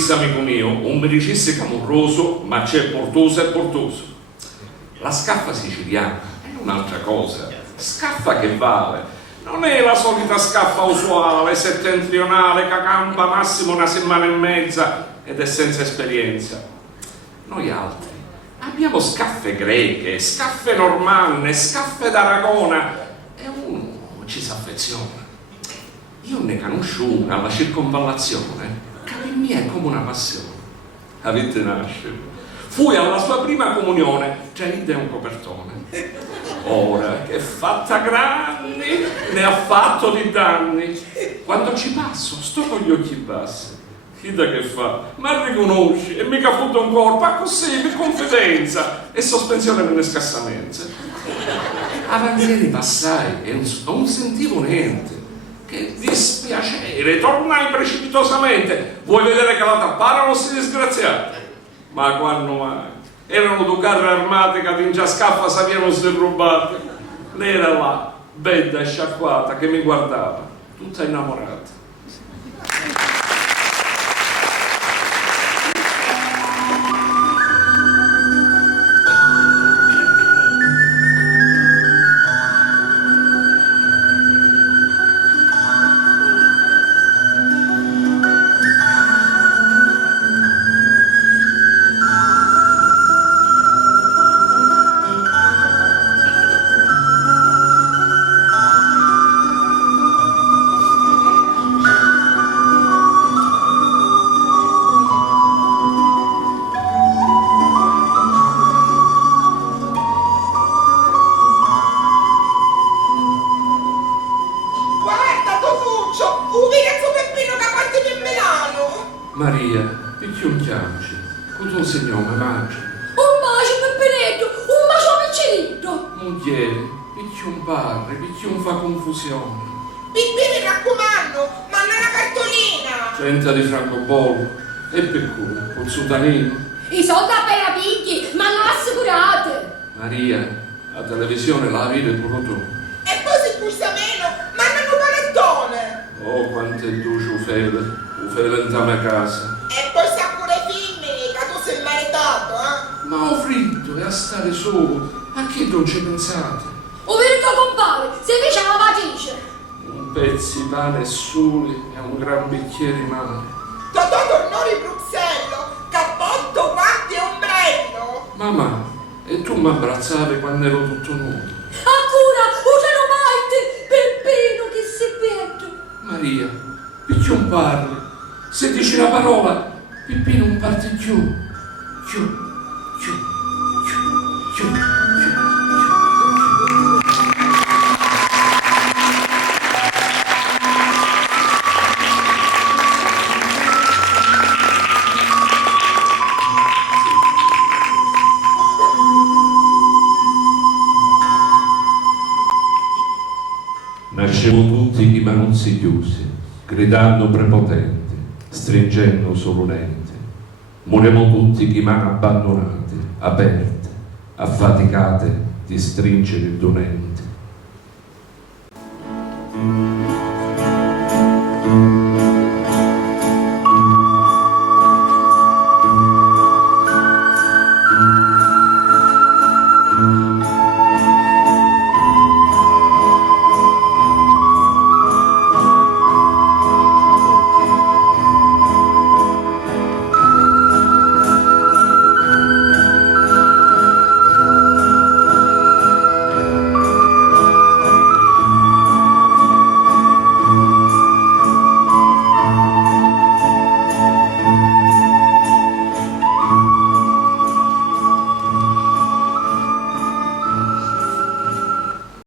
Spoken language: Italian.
disse amico mio, un mi dicesse camorroso, ma c'è portoso e portoso. La scaffa siciliana è un'altra cosa. Scaffa che vale. Non è la solita scaffa usuale, settentrionale, che campa massimo una settimana e mezza ed è senza esperienza. Noi altri abbiamo scaffe greche, scaffe normanne, scaffe d'Aragona e uno ci si affeziona. Io ne conosco una alla circonvallazione che per me è come una passione. Avete nascere. Fui alla sua prima comunione, già lì un copertone. Ora che è fatta grandi, ne ha fatto di danni. Quando ci passo, sto con gli occhi bassi. Chida che fa? Ma riconosci e mica fotto un corpo, ma così, per confidenza e sospensione per le scassamenze. Avanti passai e non sentivo niente. Che dispiacere, tornai precipitosamente. Vuoi vedere che la tapparono sti disgraziati? Ma quando mai? Erano due carri armati che in già scaffa s'avevano sderrubate. Lei era là, bella e sciacquata, che mi guardava, tutta innamorata. Maria, picchiunchiamoci, con un signore mangia. Un bacio Peppinetto, un bacio piccerito. Moglie, picchiun parre, picchiun fa confusione. Pippi, mi raccomando, manna una cartolina. 30 di francobollo, e per cura, col sudanino. I soldi appena picchi, ma non assicurate. Maria, la televisione la vede pure tu. E poi se custa meno, manna un panettone. Oh, quanto è dolce un fele in tame casa. E poi sa pure i figli, che tu sei maritato, eh? Ma ho fritto e a stare solo, a che non ci pensate? O vero compare, se invece la valigia. Un pezzo di pane e sole e un gran bicchiere di mare. Totò tornò di Bruxelles, cappotto, guanti e ombrello. Mamma, e tu mi abbraczavi quando ero tutto nudo. Ancora, usano mai Peppino che si perde. Maria, picchio un parli. Se dici una parola, Pippi non parte più. Più. Nascemo tutti chi ma non si chiuse, gridando prepotenti, stringendo solunente. Moriamo tutti chi mano abbandonate, aperte, affaticate di stringere il dolente.